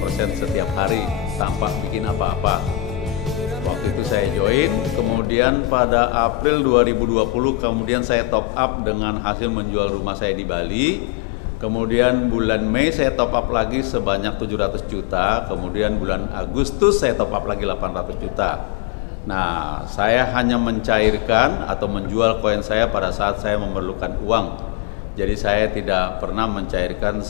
5% setiap hari tanpa bikin apa-apa. Waktu itu saya join, kemudian pada April 2020 kemudian saya top up dengan hasil menjual rumah saya di Bali. Kemudian bulan Mei saya top up lagi sebanyak 700 juta, kemudian bulan Agustus saya top up lagi 800 juta. Nah, saya hanya mencairkan atau menjual koin saya pada saat saya memerlukan uang. Jadi saya tidak pernah mencairkan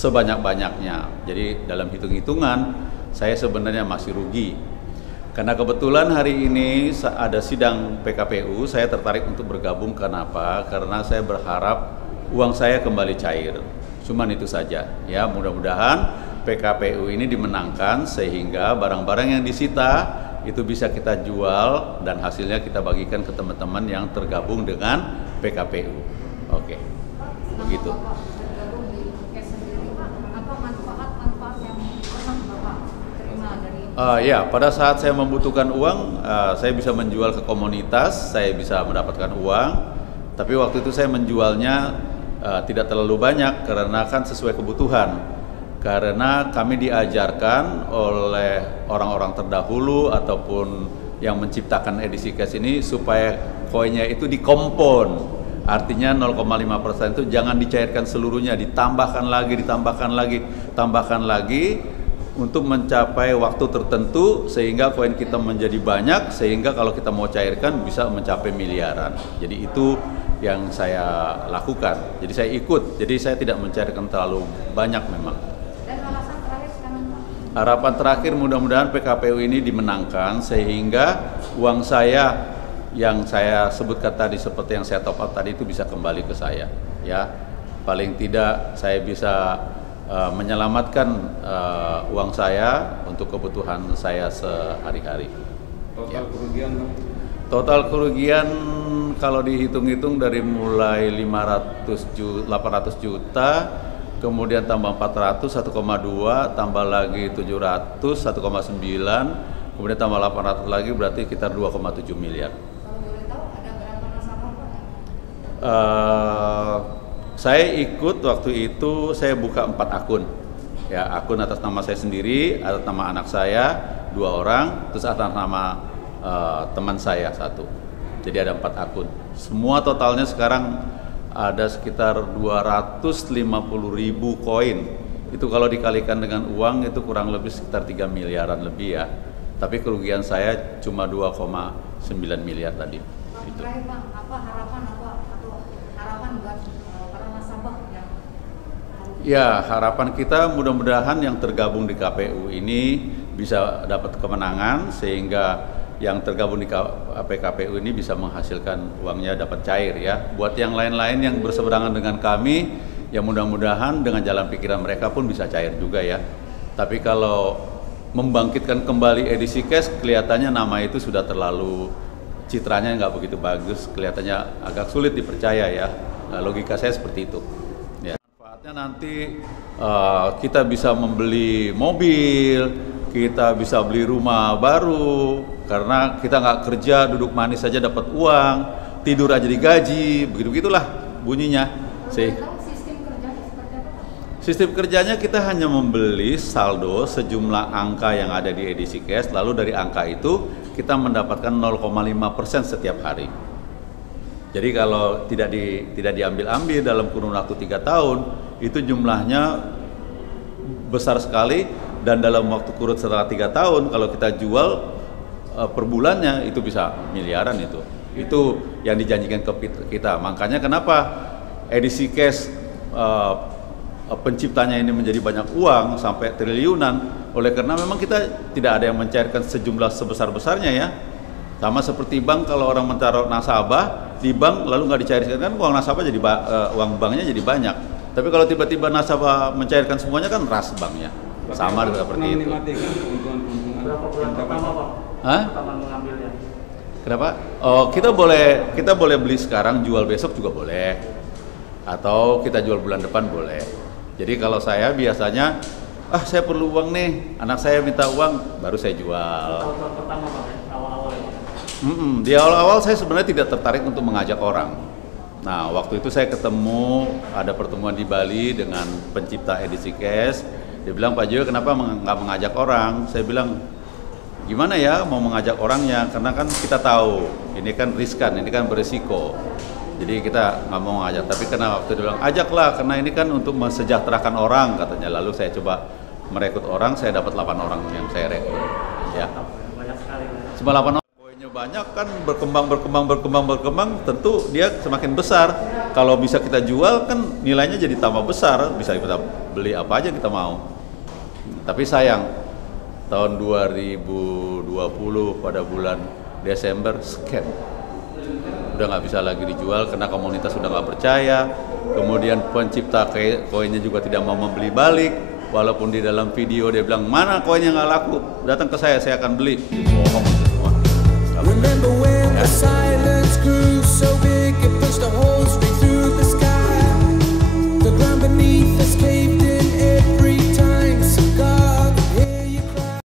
sebanyak-banyaknya. Jadi dalam hitung-hitungan saya sebenarnya masih rugi. Karena kebetulan hari ini ada sidang PKPU, saya tertarik untuk bergabung. Kenapa? Karena saya berharap uang saya kembali cair. Cuman itu saja. Ya, mudah-mudahan PKPU ini dimenangkan sehingga barang-barang yang disita itu bisa kita jual dan hasilnya kita bagikan ke teman-teman yang tergabung dengan PKPU. Oke, begitu. Ya, pada saat saya membutuhkan uang, saya bisa menjual ke komunitas, saya bisa mendapatkan uang. Tapi waktu itu saya menjualnya tidak terlalu banyak karena kan sesuai kebutuhan. Karena kami diajarkan oleh orang-orang terdahulu ataupun yang menciptakan edisi cash ini supaya koinnya itu dikompon. Artinya 0,5% itu jangan dicairkan seluruhnya, ditambahkan lagi untuk mencapai waktu tertentu sehingga koin kita menjadi banyak, sehingga kalau kita mau cairkan bisa mencapai miliaran. Jadi itu yang saya lakukan. Jadi saya ikut, jadi saya tidak mencairkan terlalu banyak memang. Harapan terakhir mudah-mudahan PKPU ini dimenangkan sehingga uang saya yang saya sebutkan tadi seperti yang saya top up tadi itu bisa kembali ke saya. Ya, paling tidak saya bisa menyelamatkan uang saya untuk kebutuhan saya sehari-hari. Total kerugian? Total kerugian kalau dihitung-hitung dari mulai 800 juta, kemudian tambah 400, 1,2, tambah lagi 700, 1,9, kemudian tambah 800 lagi berarti sekitar 2,7 miliar. Kalau boleh tahu ada berapa nasabah Pak? Saya ikut waktu itu, saya buka 4 akun. Ya, akun atas nama saya sendiri, atas nama anak saya 2 orang, terus atas nama teman saya 1. Jadi ada 4 akun. Semua totalnya sekarang ada sekitar 250.000 koin. Itu kalau dikalikan dengan uang itu kurang lebih sekitar 3 miliaran lebih ya. Tapi kerugian saya cuma 2,9 miliar tadi. Itu. Terakhir Pak, apa harapan buat para nasabah yang Ya, harapan kita mudah-mudahan yang tergabung di KPU ini bisa dapat kemenangan sehingga yang tergabung di PKPU ini bisa menghasilkan uangnya dapat cair ya. Buat yang lain-lain yang berseberangan dengan kami, ya mudah-mudahan dengan jalan pikiran mereka pun bisa cair juga ya. Tapi kalau membangkitkan kembali edisi cash, kelihatannya nama itu sudah terlalu, citranya nggak begitu bagus, kelihatannya agak sulit dipercaya ya. Nah, logika saya seperti itu. Ya. Manfaatnya nanti kita bisa membeli mobil, kita bisa beli rumah baru, karena kita nggak kerja, duduk manis saja dapat uang, tidur aja digaji, begitu-begitulah bunyinya. Sistem kerjanya kita hanya membeli saldo sejumlah angka yang ada di edisi cash, lalu dari angka itu kita mendapatkan 0,5% setiap hari. Jadi kalau tidak diambil-ambil dalam kurun waktu 3 tahun, itu jumlahnya besar sekali, dan dalam waktu kurun setelah 3 tahun kalau kita jual per bulannya itu bisa miliaran itu. Itu yang dijanjikan ke kita. Makanya kenapa edisi cash penciptanya ini menjadi banyak uang sampai triliunan, oleh karena memang kita tidak ada yang mencairkan sejumlah sebesar-besarnya ya. Sama seperti bank, kalau orang menaruh nasabah di bank lalu nggak dicairkan, kan uang nasabah jadi uang banknya jadi banyak. Tapi kalau tiba-tiba nasabah mencairkan semuanya kan ras banknya. Sama seperti itu. Hah? Kenapa? Oh, kita boleh beli sekarang, jual besok juga boleh. Atau kita jual bulan depan boleh. Jadi kalau saya biasanya, saya perlu uang nih, anak saya minta uang, baru saya jual. Di awal-awal saya sebenarnya tidak tertarik untuk mengajak orang. Nah, waktu itu saya ada pertemuan di Bali dengan pencipta edisi cash. Dia bilang, Pak Joyo kenapa nggak mengajak orang? Saya bilang, gimana ya mau mengajak orangnya, karena kan kita tahu ini kan riskan, ini kan berisiko, jadi kita nggak mau ngajak. Tapi karena waktu dia bilang ajaklah, karena ini kan untuk mensejahterakan orang katanya. Lalu saya coba merekrut orang, saya dapat 8 orang yang saya rekrut ya. Banyak sekali. Cuma 8 orang, poinnya banyak kan, berkembang, tentu dia semakin besar. Kalau bisa kita jual kan nilainya jadi tambah besar, bisa kita beli apa aja kita mau. Tapi sayang, tahun 2020 pada bulan Desember scam, udah nggak bisa lagi dijual karena komunitas sudah nggak percaya. Kemudian pencipta koinnya juga tidak mau membeli balik, walaupun di dalam video dia bilang mana koinnya nggak laku, datang ke saya akan beli. Bohong.